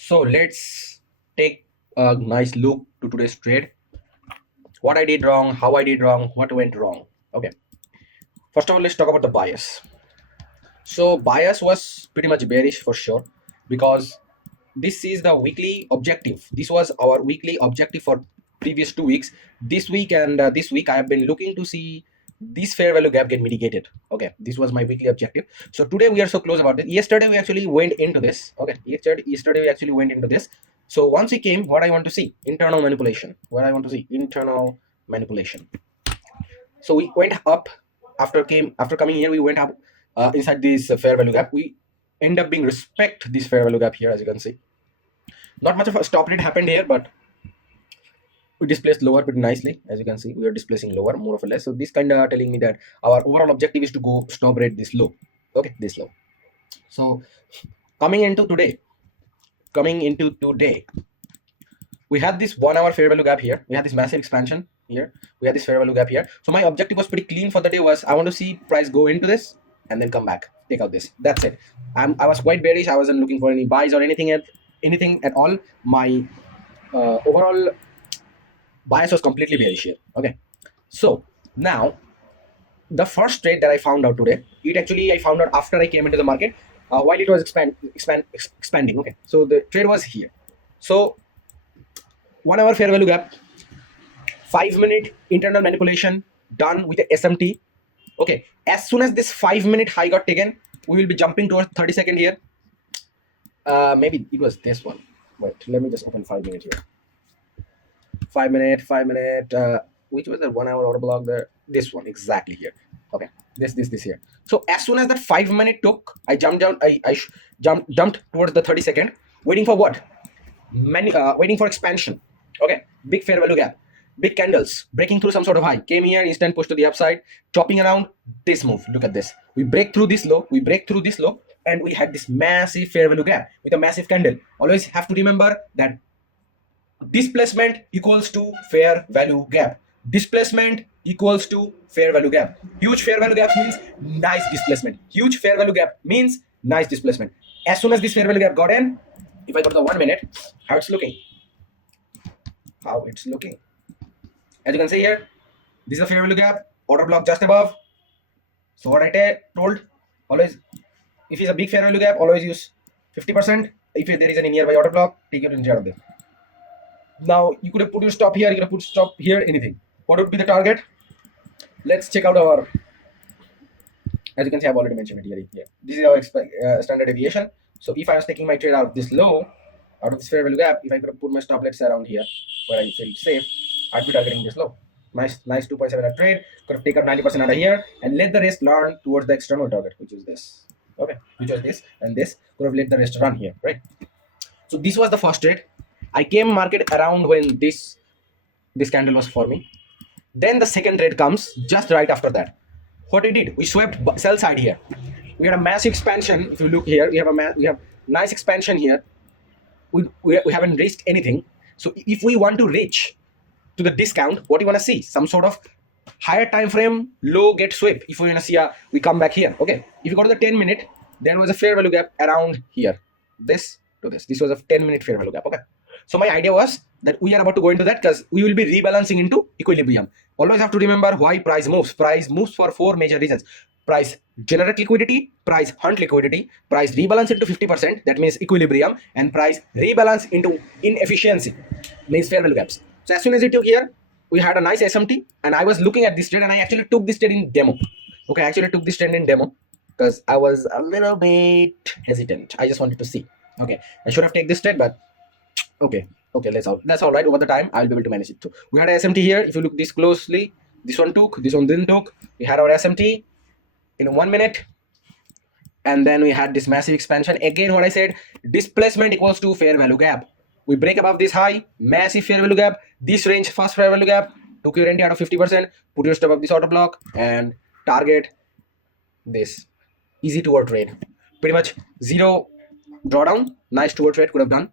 So let's take a nice look to today's trade. What I did wrong, how I did wrong, what went wrong. Okay. First of all, let's talk about the bias. So bias was pretty much bearish for sure because this is the weekly objective. This was our weekly objective for previous 2 weeks. This week and this week I have been looking to see this fair value gap get mitigated. Okay, this was my weekly objective. So today we are so close about it. Yesterday we actually went into this. Okay, yesterday we actually went into this. So once we came, what I want to see, internal manipulation. What I want to see, internal manipulation. So we went up after coming here. We went up inside this fair value gap. We end up being respect this fair value gap here, as you can see. Not much of a stop rate happened here, but we displaced lower pretty nicely. As you can see, we are displacing lower more or less. So this kind of telling me that our overall objective is to go stop rate this low. Okay, this low. So coming into today, we had this 1 hour fair value gap here. We had this massive expansion here. We had this fair value gap here. So my objective was pretty clean for the day. Was I want to see price go into this and then come back, take out this. That's it. I was quite bearish. I wasn't looking for any buys or anything at all. My overall bias was completely bearish here. Okay, so now the first trade that I found out today, I found out after I came into the market while it was expanding. Okay, so the trade was here. So 1 hour fair value gap, 5-minute internal manipulation done with the SMT. Okay, as soon as this 5-minute high got taken, we will be jumping towards 30-second here. Maybe it was this one. Wait, let me just open 5-minute here. 5-minute, which was the 1 hour order block there? This one exactly here. Okay, this here. So as soon as that 5-minute took, I jumped down. I jumped towards the 30-second, waiting for what? Waiting for expansion. Okay, big fair value gap, big candles breaking through some sort of high. Came here, instant push to the upside, chopping around this move. Look at this. We break through this low. And we had this massive fair value gap with a massive candle. Always have to remember that displacement equals to fair value gap. Displacement equals to fair value gap. Huge fair value gap means nice displacement. Huge fair value gap means nice displacement. As soon as this fair value gap got in, if I go to the 1 minute, how it's looking. As you can see here, this is a fair value gap, order block just above. So what I told, always, if it's a big fair value gap, always use 50%. If there is any nearby order block, take it instead of this. Now you could have put your stop here, you could have put stop here, anything. What would be the target? Let's check out our, as you can see, I've already mentioned it here. This is our standard deviation. So if I was taking my trade out this low, out of this fair value gap, if I could have put my stop, let's say around here, where I feel safe, I'd be targeting this low. Nice 2.7 trade. Could have taken 90% out of here and let the rest run towards the external target, which is this. Okay, which was this and this. Could have let the rest run here, right? So this was the first trade. I came market around when this candle was forming. Then the second trade comes just right after that. What we did, we swept sell side here. We had a massive expansion. If you look here, we have nice expansion here. We haven't reached anything. So if we want to reach to the discount, what you want to see? Some sort of higher time frame, low get swept. If we want to see we come back here. Okay. If you go to the 10-minute, there was a fair value gap around here. This to this. This was a 10-minute fair value gap. Okay. So my idea was that we are about to go into that because we will be rebalancing into equilibrium. Always have to remember why price moves. Price moves for 4 major reasons. Price generate liquidity, price hunt liquidity, price rebalance into 50%, that means equilibrium, and price rebalance into inefficiency, means fair value gaps. So as soon as it took here, we had a nice SMT, and I was looking at this trade, and I actually took this trade in demo. Okay, I actually took this trade in demo because I was a little bit hesitant. I just wanted to see. Okay, I should have taken this trade, but okay, that's all right. Over the time, I'll be able to manage it too. We had a SMT here. If you look this closely, this one took, this one didn't took. We had our SMT in 1 minute, and then we had this massive expansion. Again, what I said, displacement equals to fair value gap. We break above this high, massive fair value gap, this range, first fair value gap, took your entry out of 50%, put your stop of this order block, and target this. Easy 2 hour trade. Pretty much zero drawdown. Nice 2 hour trade could have done.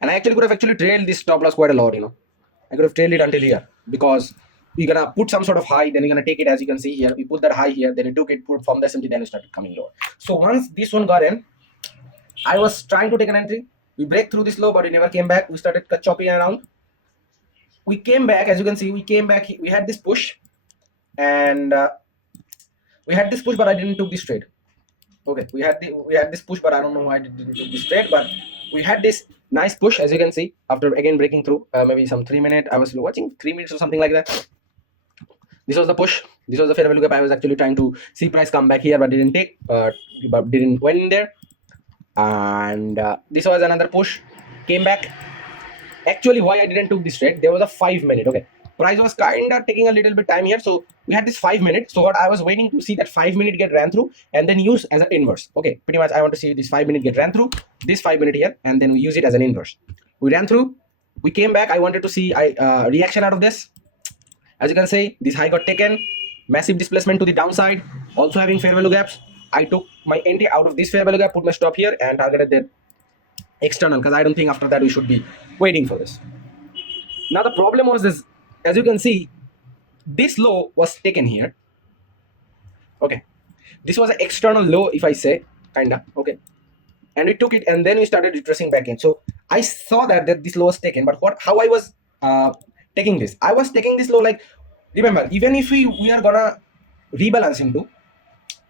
And I could have trailed this stop loss quite a lot, I could have trailed it until here because we're gonna put some sort of high, then you're gonna take it, as you can see here. We put that high here, then it took it, put from the SMT, then it started coming lower. So once this one got in, I was trying to take an entry. We break through this low, but it never came back. We started chopping around. We came back, as you can see, we came back. We had this push, and but I didn't took this trade. Okay, we had this push, but I don't know why I didn't took this trade. But we had this nice push, as you can see, after again breaking through. Maybe some 3 minute. I was watching 3 minutes or something like that. This was the push. This was the fair value gap. I was actually trying to see price come back here, but didn't take. But didn't went in there. And this was another push. Came back. Actually, why I didn't took this trade? There was a 5 minute. Okay, price was kind of taking a little bit time here, so we had this 5 minutes. So what I was waiting to see that 5 minute get ran through and then use as an inverse. Okay, pretty much I want to see this 5 minute get ran through, this 5 minute here, and then we use it as an inverse. We ran through, we came back. I wanted to see reaction out of this. As you can see, this high got taken, massive displacement to the downside, also having fair value gaps. I took my entry out of this fair value gap, put my stop here, and targeted the external, because I don't think after that we should be waiting for this. Now the problem was this, as you can see, this low was taken here. Okay, this was an external low, if I say, kinda. Okay, and we took it, and then we started retracing back in. So I saw that this low was taken, but how I was taking this, I was taking this low, like, remember, even if we are gonna rebalance into,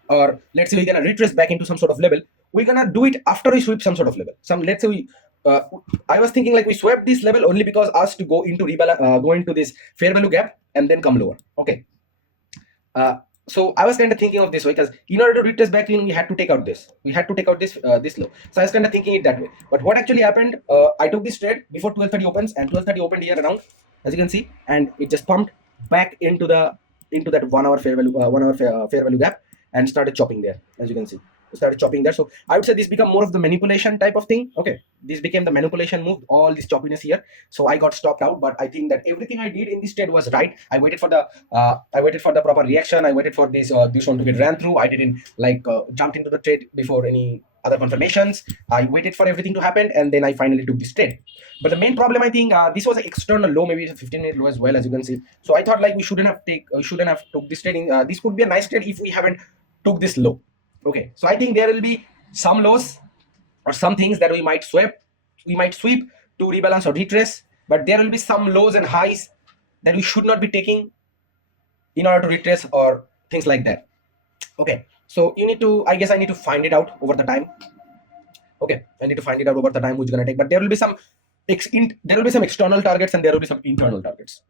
or let's say we're gonna retrace back into some sort of level, we're gonna do it after we sweep some sort of level. Let's say we I was thinking like we swept this level only because us to go into rebalance, go into this fair value gap and then come lower. Okay, so I was kind of thinking of this way, because in order to retrace back in, we had to take out this. We had to take out this this low. So I was kind of thinking it that way. But what actually happened? I took this trade before 12:30 opens, and 12:30 opened here around, as you can see, and it just pumped back into that 1 hour fair value fair value gap and started chopping there, as you can see. Started chopping there. So I would say this become more of the manipulation type of thing. Okay, this became the manipulation move, all this choppiness here. So I got stopped out, but I think that everything I did in this trade was right. I waited for the proper reaction. I waited for this one to get ran through. I didn't jumped into the trade before any other confirmations. I waited for everything to happen, and then I finally took this trade. But the main problem, I think, this was an external low, maybe it's a 15-minute low as well, as you can see. So I thought like we shouldn't have took this trading. This could be a nice trade if we haven't took this low. Okay, so I think there will be some lows or some things that we might sweep to rebalance or retrace, but there will be some lows and highs that we should not be taking in order to retrace or things like that. Okay, so I guess I need to find it out over the time. Okay, I need to find it out over the time, which is gonna take, but there will be some external targets and there will be some internal targets,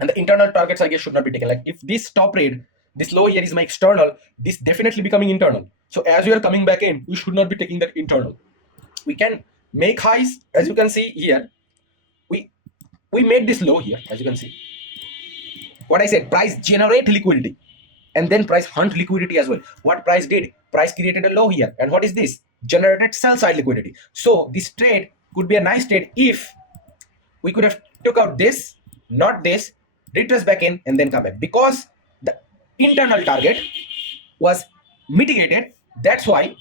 and the internal targets, I guess, should not be taken. Like if this top rate, this low here is my external, this definitely becoming internal. So as we are coming back in, we should not be taking that internal. We can make highs, as you can see here. We made this low here, as you can see. What I said, price generate liquidity, and then price hunt liquidity as well. What price did? Price created a low here, and what is this? Generated sell side liquidity. So this trade could be a nice trade if we could have took out this, not this, retrace back in, and then come back, because the internal target was mitigated. That's why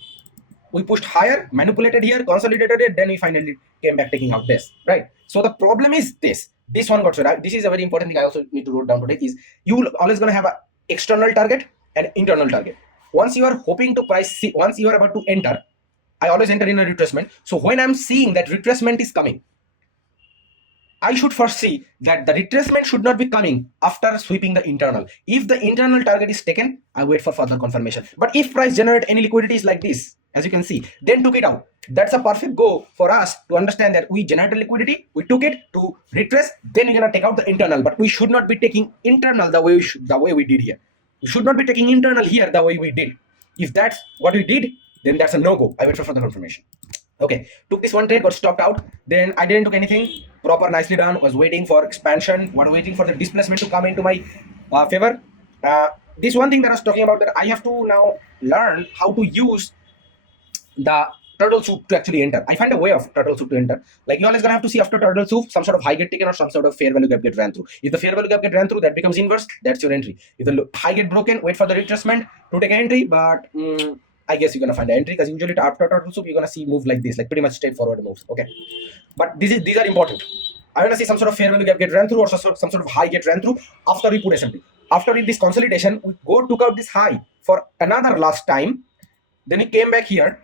we pushed higher, manipulated here, consolidated it, then we finally came back taking out this, right? So the problem is this one got so this is a very important thing I also need to write down today, is you always going to have an external target and internal target. Once you are hoping to once you are about to enter, I always enter in a retracement. So when I'm seeing that retracement is coming, I should first see that the retracement should not be coming after sweeping the internal. If the internal target is taken, I wait for further confirmation. But if price generate any liquidities like this, as you can see, then took it out. That's a perfect go for us to understand that we generated liquidity, we took it to retrace, then we're gonna take out the internal. But we should not be taking internal the way we did here. We should not be taking internal here the way we did. If that's what we did, then that's a no-go. I wait for further confirmation. Okay, took this one trade, got stopped out. Then I didn't took anything. Proper, nicely done. Was waiting for expansion. Was waiting for the displacement to come into my favor. This one thing that I was talking about, that I have to now learn how to use the turtle soup to actually enter. I find a way of turtle soup to enter. Like you always gonna have to see after turtle soup some sort of high get taken or some sort of fair value gap get ran through. If the fair value gap get ran through, that becomes inverse. That's your entry. If the high get broken, wait for the retracement to take an entry. But I guess you're gonna find the entry, because usually after turtle soup you're gonna see move like this, like pretty much straightforward moves. Okay, but these are important. I wanna see some sort of fair value gap get ran through or some sort of high get ran through after we put SMP. After this consolidation, we took out this high for another last time. Then we came back here,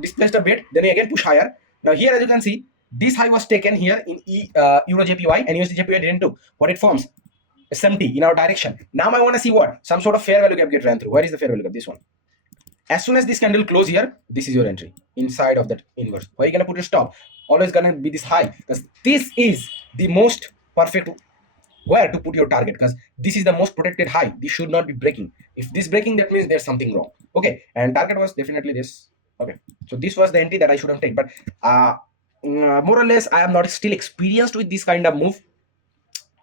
displaced a bit. Then we again push higher. Now here, as you can see, this high was taken here in Euro JPY, and USD JPY didn't do what it forms. SMT in our direction. Now I want to see what some sort of fair value gap get ran through. Where is the fair value gap? This one. As soon as this candle close here, this is your entry inside of that inverse. Where are you gonna put your stop? Always gonna be this high, because this is the most perfect where to put your target, because this is the most protected high. This should not be breaking. If this breaking, that means there's something wrong. Okay, and target was definitely this. Okay, so this was the entry that I should have taken, but more or less I am not still experienced with this kind of move.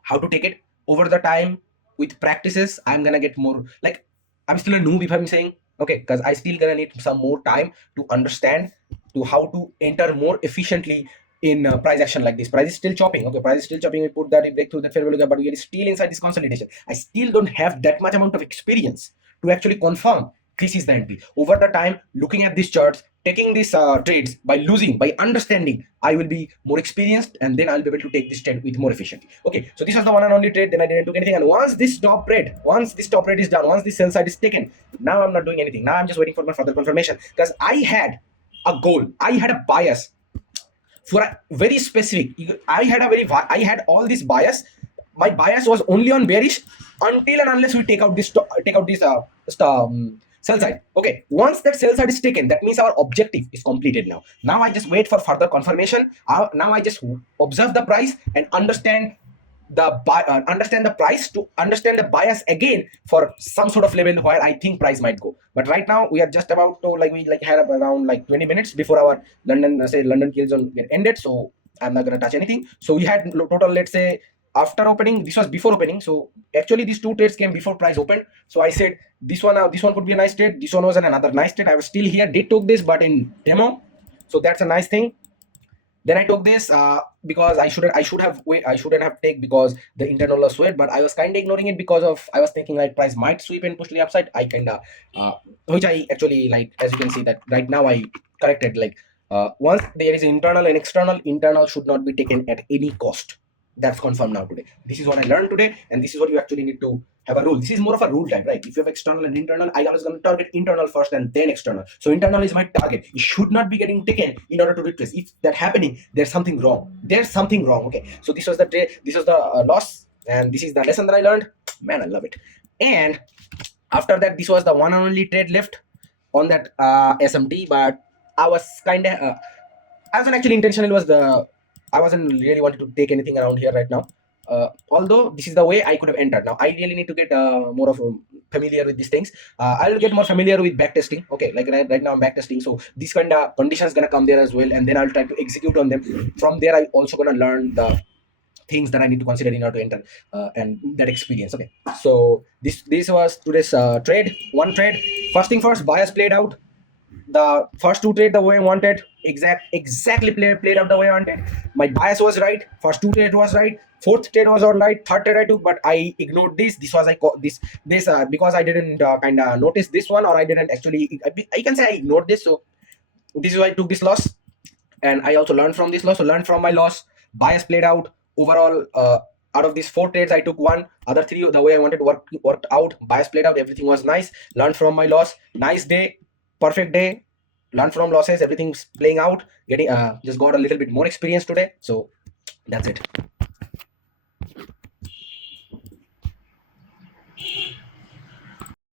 How to take it over the time with practices, I'm gonna get more, like, I'm still a noob if I'm saying, okay, because I still gonna need some more time to understand to how to enter more efficiently in price action like this. Price is still chopping. Okay, price is still chopping. We put that in break through the fair value gap, but we are still inside this consolidation. I still don't have that much amount of experience to actually confirm this is the entry. Over the time, looking at these charts, taking these trades, by losing, by understanding, I will be more experienced, and then I'll be able to take this trade with more efficiently. Okay, so this was the one and only trade. Then I didn't do anything, and once this top rate is done, once this sell side is taken, now I'm not doing anything. Now I'm just waiting for my further confirmation, because I had a goal, I had a bias for a very specific. I had all this bias. My bias was only on bearish until and unless we take out this sell side. Okay, once that sell side is taken, that means our objective is completed. Now I just wait for further confirmation. Now I just observe the price and understand the price, to understand the bias again for some sort of level where I think price might go. But right now we are just about to, we had around 20 minutes before our London kill zone get ended, so I'm not gonna touch anything. So we had total, let's say, after opening, this was before opening, so actually these two trades came before price opened. So I said this one could be a nice trade, this one was another nice trade. I was still here, did took this, but in demo, so that's a nice thing. Then I took this because I shouldn't have taken, because the internal loss weight, but I was kind of ignoring it because of, I was thinking like price might sweep and push to the upside. I kind of which I actually, like, as you can see that right now I corrected, like, once there is internal and internal should not be taken at any cost. That's confirmed now today. This is what I learned today, and this is what you actually need to have a rule. This is more of a rule type, right? If you have external and internal, I always going to target internal first and then external. So internal is my target. It should not be getting taken in order to retrace. If that happening, there's something wrong. Okay, so this was the trade. This was the loss, and this is the lesson that I learned. Man, I love it. And after that, this was the one and only trade left on that SMT, but I was kind of I wasn't actually intentional. I wasn't really wanted to take anything around here right now. Although this is the way I could have entered. Now I really need to get more of familiar with these things. I'll get more familiar with backtesting. Okay, like right now I'm backtesting, so this kind of conditions gonna come there as well, and then I'll try to execute on them. From there, I also gonna learn the things that I need to consider in order to enter and that experience. Okay, so this was today's trade. One trade. First thing first, bias played out. The first two trade the way I wanted, exactly played out the way I wanted. My bias was right. First two trade was right. Fourth trade was all right. Third trade I took, but I ignored this. This was because I didn't kind of notice this one, or I didn't actually. I can say I ignored this. So this is why I took this loss, and I also learned from this loss. So learned from my loss. Bias played out overall. Out of these four trades, I took one. Other three, the way I wanted worked out. Bias played out. Everything was nice. Learned from my loss. Nice day. Perfect day. Learn from losses. Everything's playing out. Getting just got a little bit more experience today. So that's it.